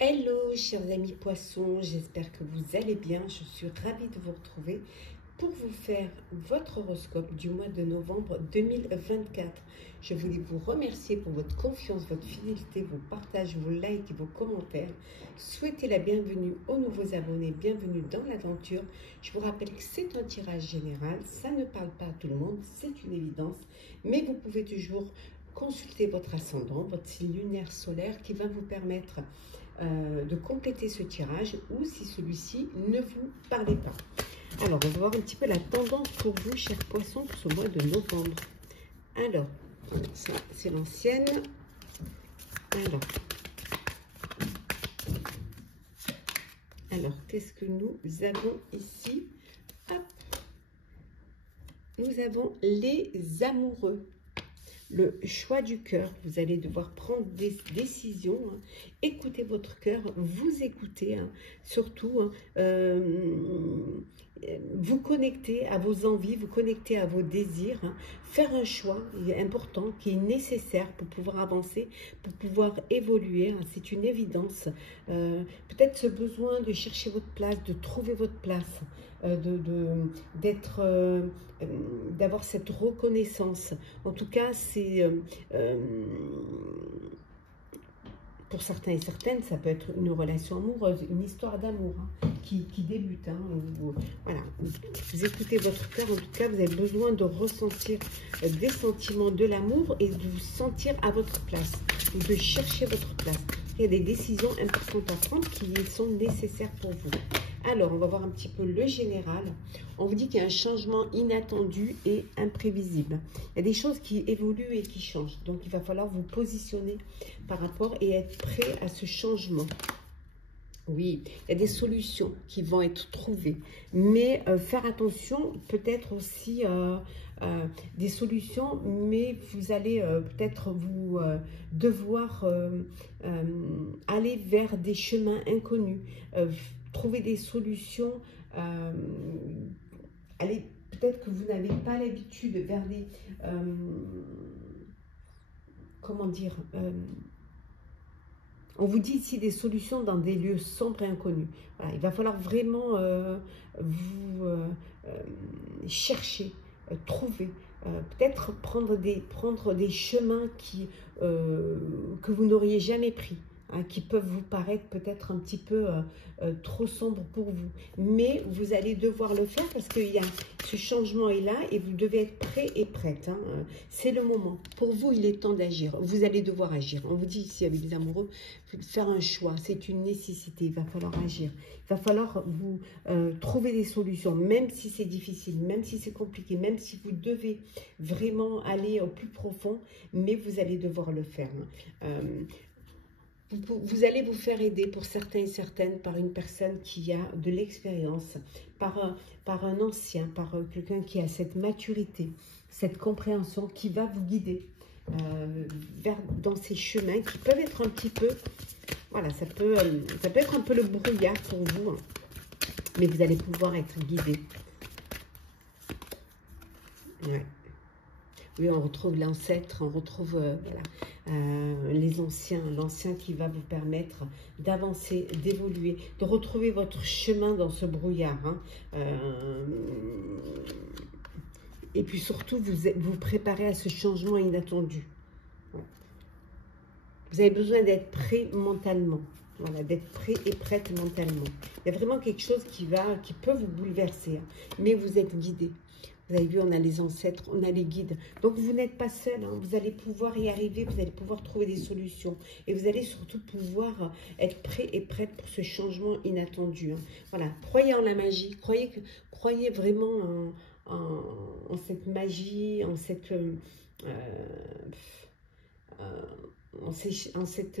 Hello chers amis poissons, j'espère que vous allez bien. Je suis ravie de vous retrouver pour vous faire votre horoscope du mois de novembre 2024. Je voulais vous remercier pour votre confiance, votre fidélité, vos partages, vos likes et vos commentaires. Souhaitez la bienvenue aux nouveaux abonnés, bienvenue dans l'aventure. Je vous rappelle que c'est un tirage général, ça ne parle pas à tout le monde, c'est une évidence, mais vous pouvez toujours consulter votre ascendant, votre signe lunaire solaire qui va vous permettre de compléter ce tirage ou si celui-ci ne vous parlait pas. Alors, on va voir un petit peu la tendance pour vous, chers poissons, pour ce mois de novembre. Alors, ça, c'est l'ancienne. Alors, qu'est-ce que nous avons ici? Hop. Nous avons les amoureux. Le choix du cœur, vous allez devoir prendre des décisions, hein. Écoutez votre cœur, vous écoutez, hein. Surtout, hein, vous connecter à vos envies, vous connecter à vos désirs, hein. Faire un choix important qui est nécessaire pour pouvoir avancer, pour pouvoir évoluer, hein. C'est une évidence. Peut-être ce besoin de chercher votre place, de trouver votre place, d'avoir cette reconnaissance. En tout cas, c'est pour certains et certaines, ça peut être une relation amoureuse, une histoire d'amour, hein, qui débute. Hein, voilà. Vous écoutez votre cœur, en tout cas, vous avez besoin de ressentir des sentiments de l'amour et de vous sentir à votre place, ou de chercher votre place. Il y a des décisions importantes à prendre qui sont nécessaires pour vous. Alors, on va voir un petit peu le général. On vous dit qu'il y a un changement inattendu et imprévisible. Il y a des choses qui évoluent et qui changent. Donc, il va falloir vous positionner par rapport et être prêt à ce changement. Oui, il y a des solutions qui vont être trouvées. Mais faire attention, peut-être aussi des solutions, mais vous allez peut-être vous devoir aller vers des chemins inconnus. Trouver des solutions, allez, peut-être que vous n'avez pas l'habitude vers des, comment dire, on vous dit ici des solutions dans des lieux sombres et inconnus. Voilà, il va falloir vraiment vous chercher, trouver, peut-être prendre des chemins que vous n'auriez jamais pris. Hein, qui peuvent vous paraître peut-être un petit peu trop sombres pour vous. Mais vous allez devoir le faire parce que ce changement est là et vous devez être prêt et prête. Hein. C'est le moment. Pour vous, il est temps d'agir. Vous allez devoir agir. On vous dit ici avec les amoureux, faire un choix. C'est une nécessité. Il va falloir agir. Il va falloir vous trouver des solutions, même si c'est difficile, même si c'est compliqué, même si vous devez vraiment aller au plus profond, mais vous allez devoir le faire. Hein. Vous allez vous faire aider pour certains et certaines par une personne qui a de l'expérience, par un ancien, par quelqu'un qui a cette maturité, cette compréhension qui va vous guider dans ces chemins qui peuvent être un petit peu, voilà, ça peut être un peu le brouillard pour vous, hein, mais vous allez pouvoir être guidé. Ouais. Oui, on retrouve l'ancêtre, on retrouve les anciens, l'ancien qui va vous permettre d'avancer, d'évoluer, de retrouver votre chemin dans ce brouillard. Hein. Et puis surtout, vous préparez à ce changement inattendu. Vous avez besoin d'être prêt mentalement. Voilà, d'être prêt et prête mentalement. Il y a vraiment quelque chose qui peut vous bouleverser, hein, mais vous êtes guidé. Vous avez vu, on a les ancêtres, on a les guides. Donc, vous n'êtes pas seul. Hein. Vous allez pouvoir y arriver. Vous allez pouvoir trouver des solutions. Et vous allez surtout pouvoir être prêt et prête pour ce changement inattendu. Hein. Voilà. Croyez en la magie. Croyez vraiment en cette magie, en cette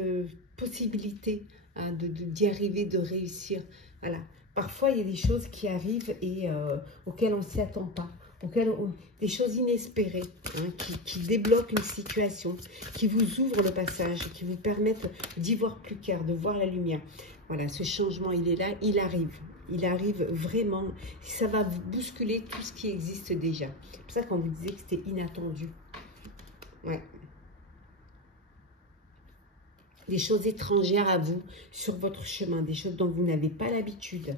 possibilité, hein, d'y arriver, de réussir. Voilà. Parfois, il y a des choses qui arrivent et auxquelles on ne s'y attend pas. Des choses inespérées, hein, qui débloquent une situation, qui vous ouvrent le passage, qui vous permettent d'y voir plus clair, de voir la lumière. Voilà, ce changement, il est là, il arrive. Il arrive vraiment, ça va vous bousculer tout ce qui existe déjà. C'est pour ça qu'on vous disait que c'était inattendu. Ouais. des choses étrangères à vous sur votre chemin, des choses dont vous n'avez pas l'habitude,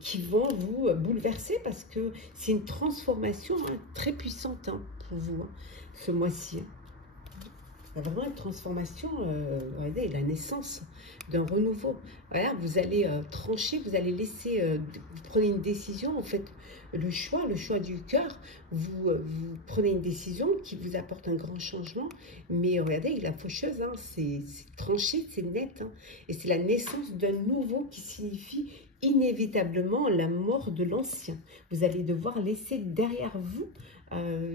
qui vont vous bouleverser parce que c'est une transformation très puissante pour vous ce mois-ci. Il y a vraiment une transformation, regardez, la naissance d'un renouveau. Voilà, vous allez trancher, vous allez laisser, vous prenez une décision, en fait, le choix du cœur, vous prenez une décision qui vous apporte un grand changement, mais regardez, la faucheuse, c'est tranché, c'est net, et c'est la naissance d'un nouveau qui signifie inévitablement la mort de l'ancien. Vous allez devoir laisser derrière vous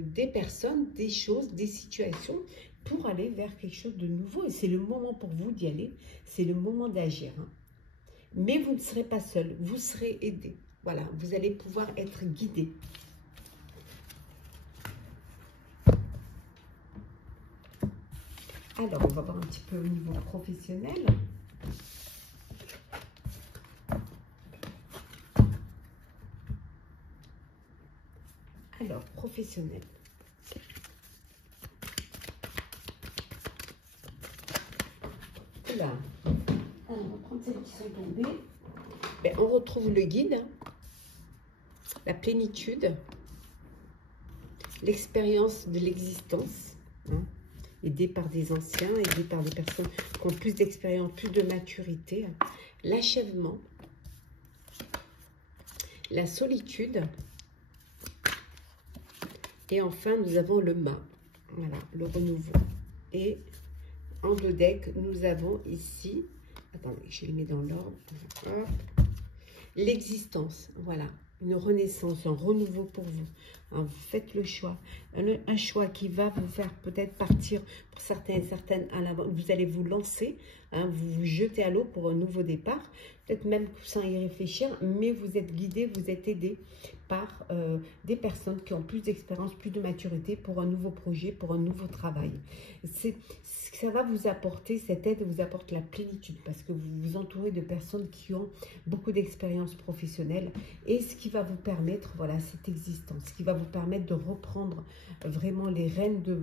des personnes, des choses, des situations pour aller vers quelque chose de nouveau. Et c'est le moment pour vous d'y aller, c'est le moment d'agir. Mais vous ne serez pas seul, vous serez aidé. Voilà, vous allez pouvoir être guidé. Alors, on va voir un petit peu au niveau professionnel. Alors, professionnel. Là, on va prendre celles qui sont tombées. Ben, on retrouve le guide, la plénitude, l'expérience de l'existence, aidé par des anciens, aidé par des personnes qui ont plus d'expérience, plus de maturité, l'achèvement, la solitude, et enfin nous avons le mât, voilà, le renouveau. Et en deux decks, nous avons ici, attendez, je les mets dans l'ordre, l'existence, voilà, une renaissance, un renouveau pour vous. Vous faites le choix, un choix qui va vous faire peut-être partir pour certains et certaines à l'avant. Vous allez vous lancer, vous vous jetez à l'eau pour un nouveau départ, peut-être même sans y réfléchir, mais vous êtes guidé, vous êtes aidé par des personnes qui ont plus d'expérience, plus de maturité pour un nouveau projet, pour un nouveau travail. Ça va vous apporter, cette aide vous apporte la plénitude parce que vous vous entourez de personnes qui ont beaucoup d'expérience professionnelle et ce qui va vous permettre, voilà, cette existence, ce qui va vous permettre de reprendre vraiment les rênes de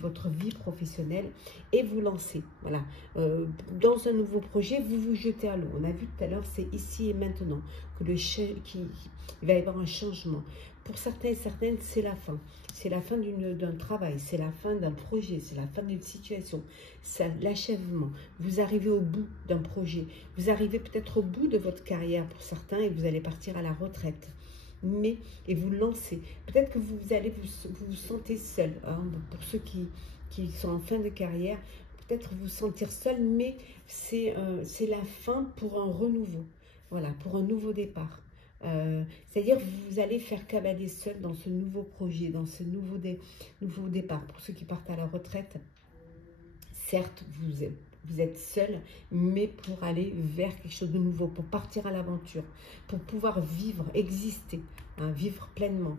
votre vie professionnelle et vous lancer, voilà, dans un nouveau projet, vous vous jetez à l'eau. On a vu tout à l'heure, c'est ici et maintenant que il va y avoir un changement. Pour certains et certaines, c'est la fin. C'est la fin d'un travail, c'est la fin d'un projet, c'est la fin d'une situation, c'est l'achèvement. Vous arrivez au bout d'un projet, vous arrivez peut-être au bout de votre carrière pour certains et vous allez partir à la retraite. Et vous lancez. Peut-être que vous vous sentez seul, pour ceux qui sont en fin de carrière, peut-être vous sentir seul, mais c'est la fin pour un renouveau, voilà, pour un nouveau départ. C'est-à-dire vous allez faire cavaler seul dans ce nouveau projet, dans ce nouveau départ. Pour ceux qui partent à la retraite, certes, vous êtes seul, mais pour aller vers quelque chose de nouveau, pour partir à l'aventure, pour pouvoir vivre, exister, vivre pleinement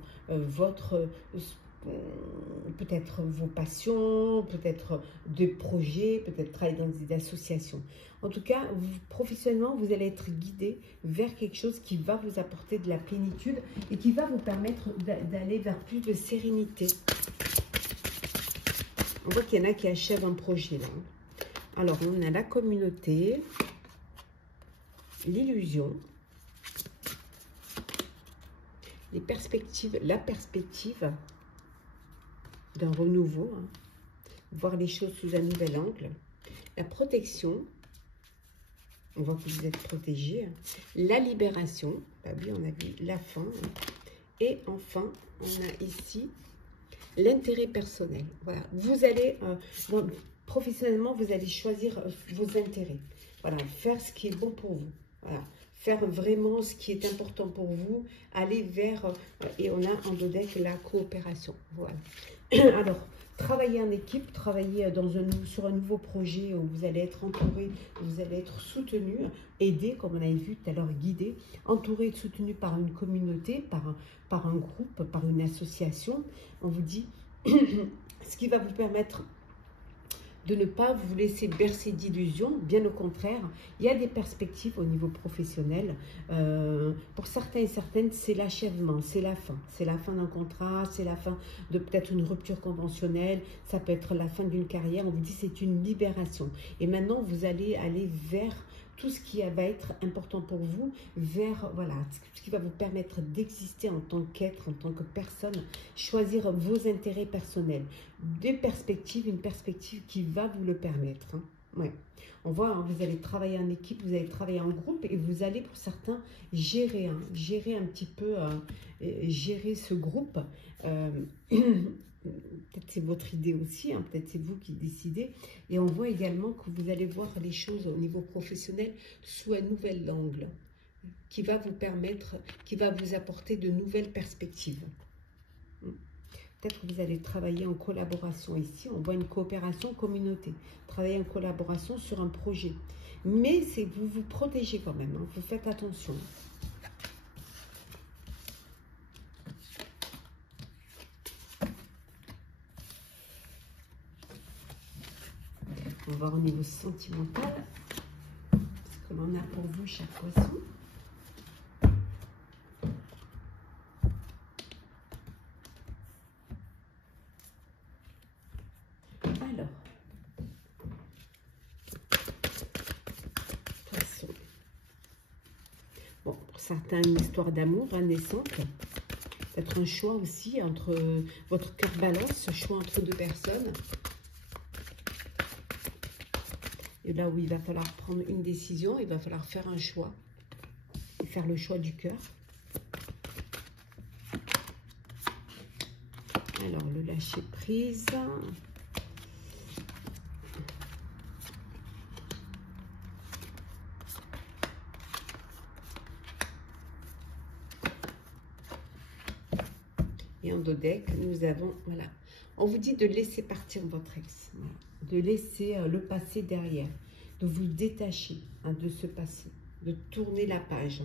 peut-être vos passions, peut-être des projets, peut-être travailler dans des associations. En tout cas, professionnellement, vous allez être guidé vers quelque chose qui va vous apporter de la plénitude et qui va vous permettre d'aller vers plus de sérénité. On voit qu'il y en a qui achèvent un projet là. Alors, on a la communauté, l'illusion, les perspectives, la perspective d'un renouveau, voir les choses sous un nouvel angle, la protection, on voit que vous êtes protégé, la libération, bah oui, on a vu la fin, et enfin, on a ici l'intérêt personnel. Voilà, vous allez, professionnellement, vous allez choisir vos intérêts, voilà, faire ce qui est bon pour vous, voilà. Faire vraiment ce qui est important pour vous, aller vers, et on a en deux decks la coopération. Voilà. Alors, travailler en équipe, travailler sur un nouveau projet où vous allez être entouré, vous allez être soutenu, aidé, comme on avait vu tout à l'heure, guidé, entouré et soutenu par une communauté, par un groupe, par une association. On vous dit ce qui va vous permettre de ne pas vous laisser bercer d'illusions. Bien au contraire, il y a des perspectives au niveau professionnel. Pour certains et certaines, c'est l'achèvement, c'est la fin. C'est la fin d'un contrat, c'est la fin de peut-être une rupture conventionnelle, ça peut être la fin d'une carrière. On vous dit c'est une libération. Et maintenant, vous allez aller vers tout ce qui va être important pour vous, vers voilà, ce qui va vous permettre d'exister en tant qu'être, en tant que personne, choisir vos intérêts personnels. Des perspectives, une perspective qui va vous le permettre. Hein. Ouais. On voit, hein, vous allez travailler en équipe, vous allez travailler en groupe et vous allez pour certains gérer, hein, gérer un petit peu, gérer ce groupe. Peut-être c'est votre idée aussi, hein, peut-être c'est vous qui décidez. Et on voit également que vous allez voir les choses au niveau professionnel sous un nouvel angle qui va vous permettre, qui va vous apporter de nouvelles perspectives. Peut-être que vous allez travailler en collaboration ici. On voit une coopération communauté. Travailler en collaboration sur un projet. Mais vous vous protégez quand même. Hein, vous faites attention. On va voir au niveau sentimental. Ce que l'on a pour vous, chaque poisson. Alors, poisson. Bon, pour certains, une histoire d'amour naissante. Peut-être un choix aussi entre votre cœur balance, choix entre deux personnes. Et là où il va falloir prendre une décision, il va falloir faire un choix. Et faire le choix du cœur. Alors, le lâcher prise. Et en dos deck, nous avons, voilà. On vous dit de laisser partir votre ex. Voilà. De laisser le passé derrière. De vous détacher hein, de ce passé. De tourner la page.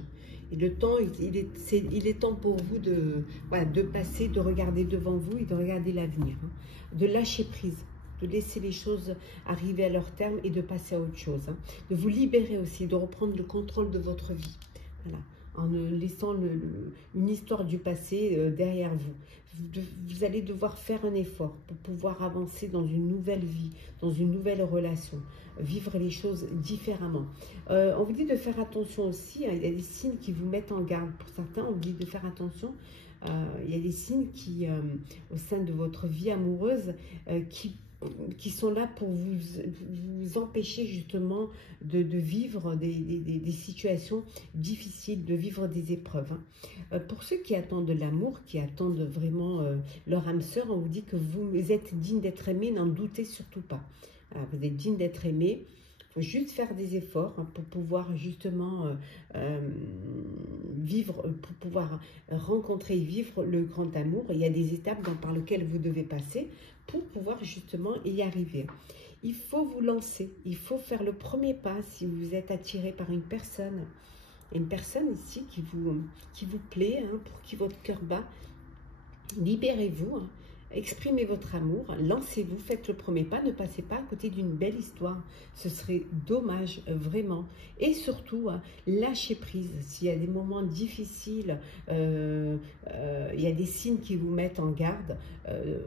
Et le temps, il est temps pour vous de, voilà, de passer, de regarder devant vous et de regarder l'avenir. Hein. De lâcher prise. De laisser les choses arriver à leur terme et de passer à autre chose. Hein. De vous libérer aussi, de reprendre le contrôle de votre vie. Voilà. En laissant une histoire du passé derrière vous. Vous allez devoir faire un effort pour pouvoir avancer dans une nouvelle vie, dans une nouvelle relation, vivre les choses différemment. On vous dit de faire attention aussi, hein, il y a des signes qui vous mettent en garde. Pour certains, on vous dit de faire attention. Il y a des signes qui, au sein de votre vie amoureuse, qui sont là pour vous empêcher justement de vivre des situations difficiles, de vivre des épreuves. Hein. Pour ceux qui attendent de l'amour, qui attendent vraiment leur âme sœur, on vous dit que vous êtes digne d'être aimé, n'en doutez surtout pas. Alors, vous êtes digne d'être aimé. Il faut juste faire des efforts hein, pour pouvoir justement vivre, pour pouvoir rencontrer et vivre le grand amour. Il y a des étapes par lesquelles vous devez passer pour pouvoir justement y arriver. Il faut vous lancer, il faut faire le premier pas si vous êtes attiré par une personne ici qui vous plaît, hein, pour qui votre cœur bat. Libérez-vous. Hein. Exprimez votre amour, lancez-vous, faites le premier pas, ne passez pas à côté d'une belle histoire. Ce serait dommage, vraiment. Et surtout, lâchez prise. S'il y a des moments difficiles, il y a des signes qui vous mettent en garde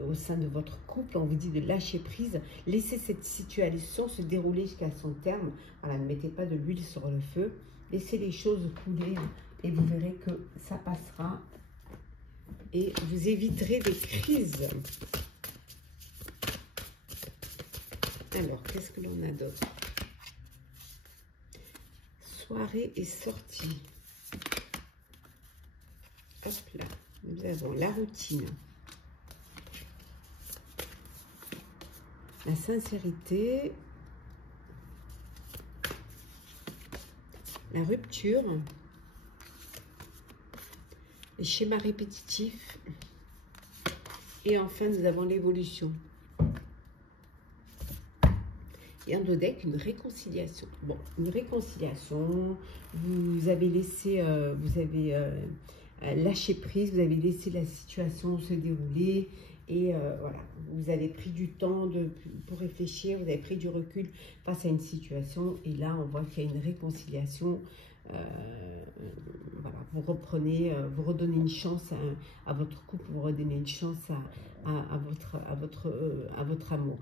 au sein de votre couple, on vous dit de lâcher prise. Laissez cette situation se dérouler jusqu'à son terme. Voilà, ne mettez pas de l'huile sur le feu. Laissez les choses couler et vous verrez que ça passera. Et vous éviterez des crises. Alors, qu'est-ce que l'on a d'autre? Soirée et sortie. Hop là, nous avons la routine. La sincérité. La rupture. Les schémas répétitifs. Et enfin, nous avons l'évolution. Et en dos deck, une réconciliation. Bon, une réconciliation. Vous avez laissé, lâché prise, vous avez laissé la situation se dérouler. Et voilà, vous avez pris du temps pour réfléchir, vous avez pris du recul face à une situation. Et là, on voit qu'il y a une réconciliation. Voilà, vous reprenez, vous redonnez une chance à votre couple, vous redonnez une chance à votre amour.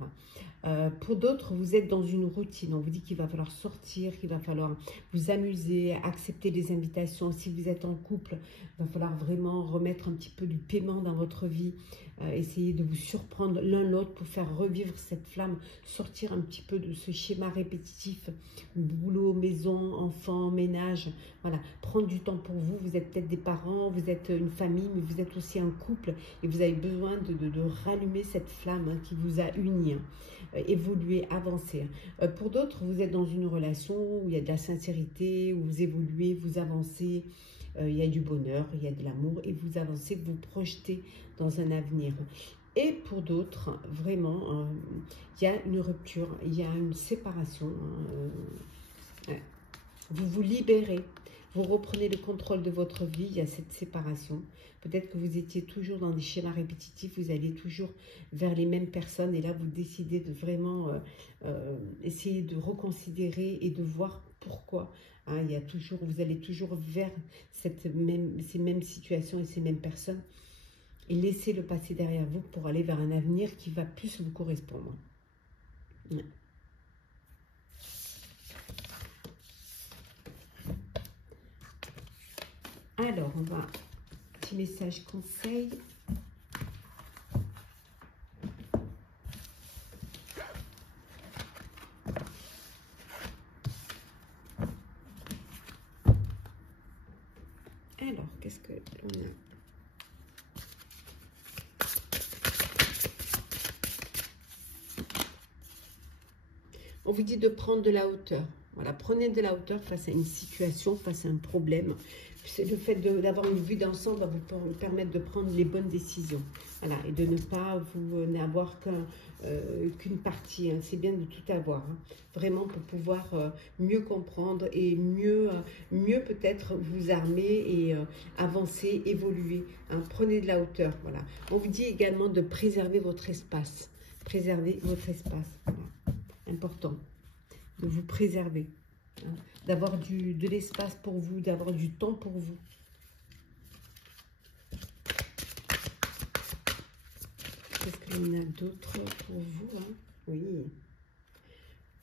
Pour d'autres, vous êtes dans une routine. On vous dit qu'il va falloir sortir, qu'il va falloir vous amuser, accepter les invitations. Si vous êtes en couple, il va falloir vraiment remettre un petit peu du paiement dans votre vie. Essayer de vous surprendre l'un l'autre pour faire revivre cette flamme, sortir un petit peu de ce schéma répétitif, boulot, maison, enfants, ménage. Voilà, prendre du temps pour vous. Vous êtes peut-être des parents, vous êtes une famille, mais vous êtes aussi un couple et vous avez besoin de rallumer cette flamme qui vous a unis. Évoluer, avancer. Pour d'autres, vous êtes dans une relation où il y a de la sincérité, où vous évoluez, vous avancez, il y a du bonheur, il y a de l'amour et vous avancez, vous projetez dans un avenir. Et pour d'autres, vraiment, il y a une rupture, il y a une séparation. Vous vous libérez, vous reprenez le contrôle de votre vie, il y a cette séparation. Peut-être que vous étiez toujours dans des schémas répétitifs, vous allez toujours vers les mêmes personnes et là vous décidez de vraiment essayer de reconsidérer et de voir pourquoi. Hein, il y a toujours, vous allez toujours vers ces mêmes situations et ces mêmes personnes et laissez le passé derrière vous pour aller vers un avenir qui va plus vous correspondre. Ouais. Alors, on va... Petit message conseil. Alors, qu'est-ce que l'on a? On vous dit de prendre de la hauteur. Voilà, prenez de la hauteur face à une situation, face à un problème. Le fait d'avoir une vue d'ensemble va vous permettre de prendre les bonnes décisions. Voilà, et de ne pas vous n'avoir qu'une partie. Hein. C'est bien de tout avoir. Hein. Vraiment pour pouvoir mieux comprendre et mieux peut-être vous armer et avancer, évoluer. Hein. Prenez de la hauteur. Voilà. On vous dit également de préserver votre espace. Préserver votre espace. Voilà. Important de vous préserver. Hein, d'avoir de l'espace pour vous, d'avoir du temps pour vous. Qu'est-ce qu'il y en a d'autre pour vous? Hein? Oui.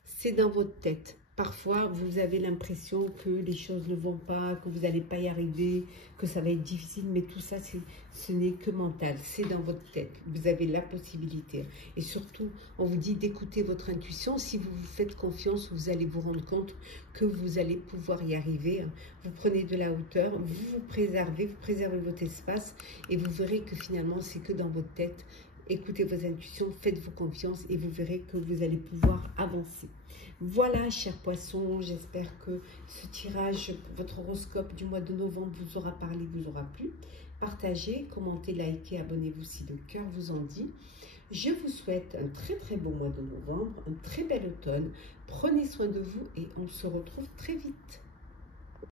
C'est dans votre tête. Parfois, vous avez l'impression que les choses ne vont pas, que vous n'allez pas y arriver, que ça va être difficile, mais tout ça, ce n'est que mental. C'est dans votre tête. Vous avez la possibilité. Et surtout, on vous dit d'écouter votre intuition. Si vous vous faites confiance, vous allez vous rendre compte que vous allez pouvoir y arriver. Vous prenez de la hauteur, vous préservez votre espace et vous verrez que finalement, c'est que dans votre tête. Écoutez vos intuitions, faites-vous confiance et vous verrez que vous allez pouvoir avancer. Voilà, chers poissons, j'espère que ce tirage, votre horoscope du mois de novembre vous aura parlé, vous aura plu. Partagez, commentez, likez, abonnez-vous si le cœur vous en dit. Je vous souhaite un très très beau mois de novembre, un très bel automne. Prenez soin de vous et on se retrouve très vite.